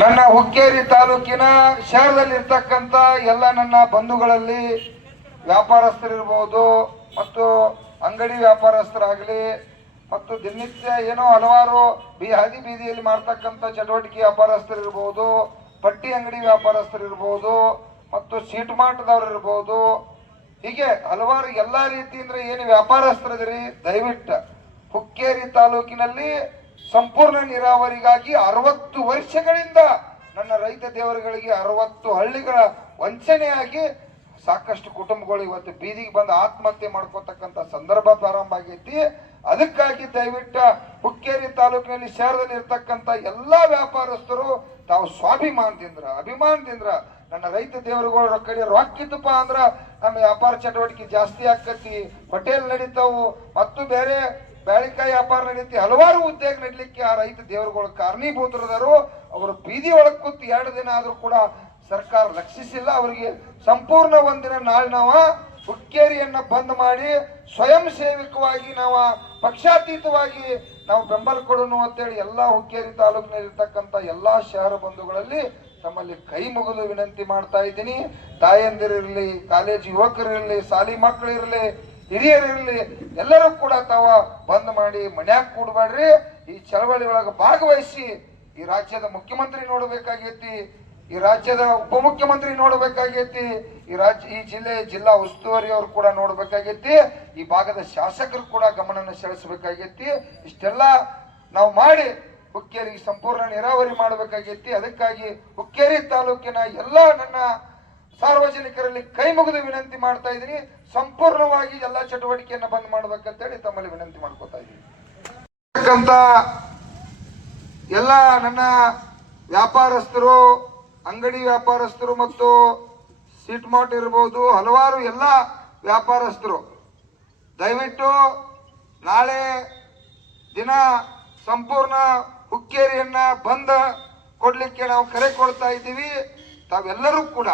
ನನ್ನ ಹುಕ್ಕೇರಿ ತಾಲೂಕಿನ ಶಹರದಲ್ಲಿರ್ತಕ್ಕಂಥ ಎಲ್ಲ ನನ್ನ ಬಂಧುಗಳಲ್ಲಿ ವ್ಯಾಪಾರಸ್ಥರಿರ್ಬೋದು ಮತ್ತು ಅಂಗಡಿ ವ್ಯಾಪಾರಸ್ಥರಾಗಲಿ ಮತ್ತು ದಿನನಿತ್ಯ ಏನೋ ಹಲವಾರು ಹಾದಿ ಬೀದಿಯಲ್ಲಿ ಮಾಡ್ತಕ್ಕಂಥ ಚಟುವಟಿಕೆ ವ್ಯಾಪಾರಸ್ಥರಿರ್ಬೋದು, ಪಟ್ಟಿ ಅಂಗಡಿ ವ್ಯಾಪಾರಸ್ಥರಿರ್ಬೋದು ಮತ್ತು ಸೀಟ್ ಮಾಟದವ್ರು ಇರ್ಬೋದು, ಹೀಗೆ ಹಲವಾರು ಎಲ್ಲ ರೀತಿಯಿಂದ ಏನು ವ್ಯಾಪಾರಸ್ಥರಿದ್ರಿ, ದಯವಿಟ್ಟು ಹುಕ್ಕೇರಿ ತಾಲೂಕಿನಲ್ಲಿ ಸಂಪೂರ್ಣ ನೀರಾವರಿಗಾಗಿ 60 ವರ್ಷಗಳಿಂದ ನನ್ನ ರೈತ ದೇವರುಗಳಿಗೆ 60 ಹಳ್ಳಿಗಳ ವಂಚನೆಯಾಗಿ ಸಾಕಷ್ಟು ಕುಟುಂಬಗಳು ಇವತ್ತು ಬೀದಿಗೆ ಬಂದು ಆತ್ಮಹತ್ಯೆ ಮಾಡ್ಕೋತಕ್ಕಂಥ ಸಂದರ್ಭ ಪ್ರಾರಂಭ ಆಗೈತಿ. ಅದಕ್ಕಾಗಿ ದಯವಿಟ್ಟು ಹುಕ್ಕೇರಿ ತಾಲೂಕಿನಲ್ಲಿ ಶಹರದಲ್ಲಿ ಇರ್ತಕ್ಕಂಥ ಎಲ್ಲಾ ವ್ಯಾಪಾರಸ್ಥರು ತಾವು ಸ್ವಾಭಿಮಾನದಿಂದ ಅಭಿಮಾನದಿಂದ ನನ್ನ ರೈತ ದೇವರುಗಳ ಕಡೆ ರೊಕ್ಕಿತ್ತಪ್ಪ ಅಂದ್ರ ನಮ್ಮ ವ್ಯಾಪಾರ ಚಟುವಟಿಕೆ ಜಾಸ್ತಿ ಆಕತಿ, ಹೋಟೆಲ್ ನಡೀತಾವು ಮತ್ತು ಬೇರೆ ಬ್ಯಾಳಿಕಾಯಿ ವ್ಯಾಪಾರ ನಡೀತಿ, ಹಲವಾರು ಉದ್ಯೋಗ ನಡಲಿಕ್ಕೆ ಆ ರೈತ ದೇವರುಗಳು ಕಾರಣೀಭೂತರದಾರು. ಅವರು ಬೀದಿ ಒಳಗೆ ಕೂತು 2 ದಿನ ಆದ್ರೂ ಕೂಡ ಸರ್ಕಾರ ಲಕ್ಷಿಸಿಲ್ಲ. ಅವರಿಗೆ ಸಂಪೂರ್ಣ ಒಂದಿನ ನಾಳೆ ನಾವು ಹುಕ್ಕೇರಿಯನ್ನ ಬಂದ್ ಮಾಡಿ ಸ್ವಯಂ ಸೇವಕವಾಗಿ ನಾವು ಪಕ್ಷಾತೀತವಾಗಿ ನಾವು ಬೆಂಬಲ ಕೊಡೋಣ ಅಂತೇಳಿ ಎಲ್ಲಾ ಹುಕ್ಕೇರಿ ತಾಲೂಕಿನಲ್ಲಿ ಇರ್ತಕ್ಕಂಥ ಎಲ್ಲಾ ಶಹರ ಬಂಧುಗಳಲ್ಲಿ ತಮ್ಮಲ್ಲಿ ಕೈ ಮುಗಿದು ವಿನಂತಿ ಮಾಡ್ತಾ ಇದ್ದೀನಿ. ತಾಯಂದಿರಿರ್ಲಿ, ಕಾಲೇಜು ಯುವಕರಿರ್ಲಿ, ಶಾಲಿ ಮಕ್ಕಳಿರ್ಲಿ, ಹಿರಿಯರಿರ್ಲಿ, ಎಲ್ಲರೂ ಕೂಡ ತಾವ ಬಂದ್ ಮಾಡಿ ಮನ್ಯಾಗ ಕೂಡಬೇಡ್ರಿ. ಈ ಚಳವಳಿ ಒಳಗೆ ಭಾಗವಹಿಸಿ ಈ ರಾಜ್ಯದ ಮುಖ್ಯಮಂತ್ರಿ ನೋಡಬೇಕಾಗೈತಿ, ಈ ರಾಜ್ಯದ ಉಪಮುಖ್ಯಮಂತ್ರಿ ನೋಡಬೇಕಾಗೈತಿ, ಈ ಜಿಲ್ಲಾ ಉಸ್ತುವಾರಿ ಅವರು ಕೂಡ ನೋಡ್ಬೇಕಾಗೈತಿ, ಈ ಭಾಗದ ಶಾಸಕರು ಕೂಡ ಗಮನ ಸೆಳೆಸಬೇಕಾಗೈತಿ. ಇಷ್ಟೆಲ್ಲ ನಾವು ಮಾಡಿ ಹುಕ್ಕೇರಿಗೆ ಸಂಪೂರ್ಣ ನೀರಾವರಿ ಮಾಡಬೇಕಾಗೈತಿ. ಅದಕ್ಕಾಗಿ ಹುಕ್ಕೇರಿ ತಾಲೂಕಿನ ಎಲ್ಲ ನನ್ನ ಸಾರ್ವಜನಿಕರಲ್ಲಿ ಕೈ ಮುಗಿದು ವಿನಂತಿ ಮಾಡ್ತಾ ಇದ್ದೀನಿ. ಸಂಪೂರ್ಣವಾಗಿ ಎಲ್ಲಾ ಚಟುವಟಿಕೆಯನ್ನ ಬಂದ್ ಮಾಡ್ಬೇಕಂತೇಳಿ ತಮ್ಮಲ್ಲಿ ವಿನಂತಿ ಮಾಡ್ಕೋತಾ ಇದ್ದೀನಿ. ಎಲ್ಲ ನನ್ನ ವ್ಯಾಪಾರಸ್ಥರು, ಅಂಗಡಿ ವ್ಯಾಪಾರಸ್ಥರು ಮತ್ತು ಸೀಟ್ ಮಾರ್ಟ್ ಇರ್ಬೋದು, ಹಲವಾರು ಎಲ್ಲ ವ್ಯಾಪಾರಸ್ಥರು ದಯವಿಟ್ಟು ನಾಳೆ ದಿನ ಸಂಪೂರ್ಣ ಹುಕ್ಕೇರಿಯನ್ನ ಬಂದ್ ಕೊಡ್ಲಿಕ್ಕೆ ನಾವು ಕರೆ ಕೊಡ್ತಾ ಇದ್ದೀವಿ. ತಾವೆಲ್ಲರೂ ಕೂಡ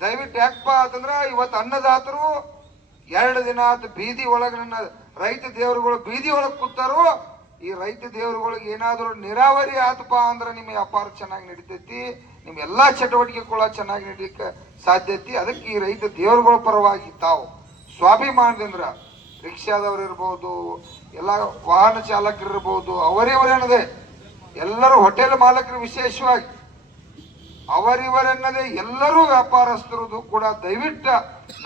ದಯವಿಟ್ಟು ಯಾಕಪ್ಪ ಅಂತಂದ್ರ ಇವತ್ತು ಅನ್ನದಾತರು 2 ದಿನ ಆತ ಬೀದಿ ಒಳಗೆ ನನ್ನ ರೈತ ದೇವರುಗಳು ಬೀದಿ ಒಳಗೆ ಕೂತಾರು. ಈ ರೈತ ದೇವರುಗಳಿಗೆ ಏನಾದರೂ ನೀರಾವರಿ ಆತಪ್ಪ ಅಂದ್ರೆ ನಿಮ್ಮ ವ್ಯಾಪಾರ ಚೆನ್ನಾಗಿ ನಡೀತೈತಿ, ನಿಮ್ಮ ಎಲ್ಲಾ ಚಟುವಟಿಕೆ ಕೂಡ ಚೆನ್ನಾಗಿ ನಡೀಲಿಕ್ಕೆ ಸಾಧ್ಯತೆ. ಅದಕ್ಕೆ ಈ ರೈತ ದೇವರುಗಳ ಪರವಾಗಿ ತಾವು ಸ್ವಾಭಿಮಾನದಿಂದ ರಿಕ್ಷಾದವ್ರು ಇರ್ಬೋದು, ಎಲ್ಲ ವಾಹನ ಚಾಲಕರಿರ್ಬೋದು, ಅವರಿವರನ್ನದೇ ಎಲ್ಲರೂ ಹೋಟೆಲ್ ಮಾಲಕರು ವಿಶೇಷವಾಗಿ ಅವರಿವರನ್ನದೇ ಎಲ್ಲರೂ ವ್ಯಾಪಾರಸ್ಥರದು ಕೂಡ ದಯವಿಟ್ಟು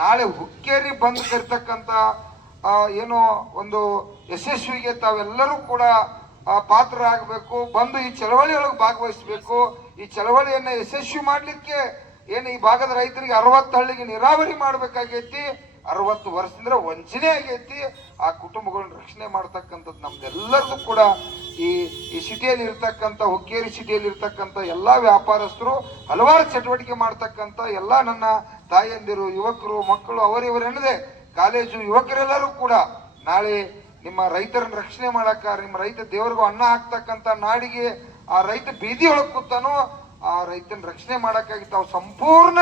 ನಾಳೆ ಹುಕ್ಕೇರಿ ಬಂದ್ ಕರಿತಕ್ಕಂಥ ಏನೋ ಒಂದು ಯಶಸ್ವಿಗೆ ತಾವೆಲ್ಲರೂ ಕೂಡ ಪಾತ್ರರಾಗಬೇಕು, ಬಂದು ಈ ಚಳವಳಿಯೊಳಗೆ ಭಾಗವಹಿಸಬೇಕು. ಈ ಚಳವಳಿಯನ್ನ ಯಶಸ್ವಿ ಮಾಡ್ಲಿಕ್ಕೆ ಏನು ಈ ಭಾಗದ ರೈತರಿಗೆ 60 ಹಳ್ಳಿಗೆ ನೀರಾವರಿ ಮಾಡ್ಬೇಕಾಗೈತಿ. 60 ವರ್ಷದಿಂದ ವಂಚನೆ ಆಗೈತಿ. ಆ ಕುಟುಂಬಗಳನ್ನ ರಕ್ಷಣೆ ಮಾಡ್ತಕ್ಕಂಥದ್ದು ನಮ್ದೆಲ್ಲರಿಗೂ ಕೂಡ ಈ ಸಿಟಿಯಲ್ಲಿ ಇರ್ತಕ್ಕಂಥ ಹುಕ್ಕೇರಿ ಸಿಟಿಯಲ್ಲಿ ಇರ್ತಕ್ಕಂಥ ಎಲ್ಲಾ ವ್ಯಾಪಾರಸ್ಥರು, ಹಲವಾರು ಚಟುವಟಿಕೆ ಮಾಡ್ತಕ್ಕಂಥ ಎಲ್ಲ ನನ್ನ ತಾಯಂದಿರು, ಯುವಕರು, ಮಕ್ಕಳು, ಅವರಿವರೆನ್ನದೇ ಕಾಲೇಜು ಯುವಕರೆಲ್ಲರೂ ಕೂಡ ನಾಳೆ ನಿಮ್ಮ ರೈತರನ್ನ ರಕ್ಷಣೆ ಮಾಡಕ್ಕ, ನಿಮ್ಮ ರೈತ ದೇವರಿಗೂ ಅನ್ನ ಹಾಕ್ತಕ್ಕಂಥ ನಾಡಿಗೆ ಆ ರೈತ ಬೀದಿ ಒಳಗೆ ಕೂತಾನೋ ಆ ರೈತನ ರಕ್ಷಣೆ ಮಾಡಕ್ಕಾಗಿ ತಾವು ಸಂಪೂರ್ಣ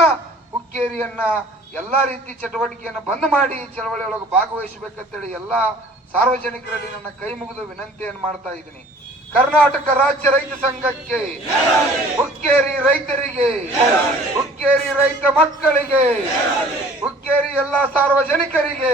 ಹುಕ್ಕೇರಿಯನ್ನ ಎಲ್ಲಾ ರೀತಿ ಚಟುವಟಿಕೆಯನ್ನ ಬಂದ್ ಮಾಡಿ ಚಳವಳಿ ಒಳಗೆ ಭಾಗವಹಿಸಬೇಕಂತೇಳಿ ಎಲ್ಲಾ ಸಾರ್ವಜನಿಕರಲ್ಲಿ ನನ್ನ ಕೈ ಮುಗಿದು ವಿನಂತಿಯನ್ನು ಮಾಡ್ತಾ ಇದ್ದೀನಿ. ಕರ್ನಾಟಕ ರಾಜ್ಯ ರೈತ ಸಂಘಕ್ಕೆ, ಹುಕ್ಕೇರಿ ರೈತರಿಗೆ, ಹುಕ್ಕೇರಿ ರೈತ ಮಕ್ಕಳಿಗೆ, ಹುಕ್ಕೇರಿ ಎಲ್ಲಾ ಸಾರ್ವಜನಿಕರಿಗೆ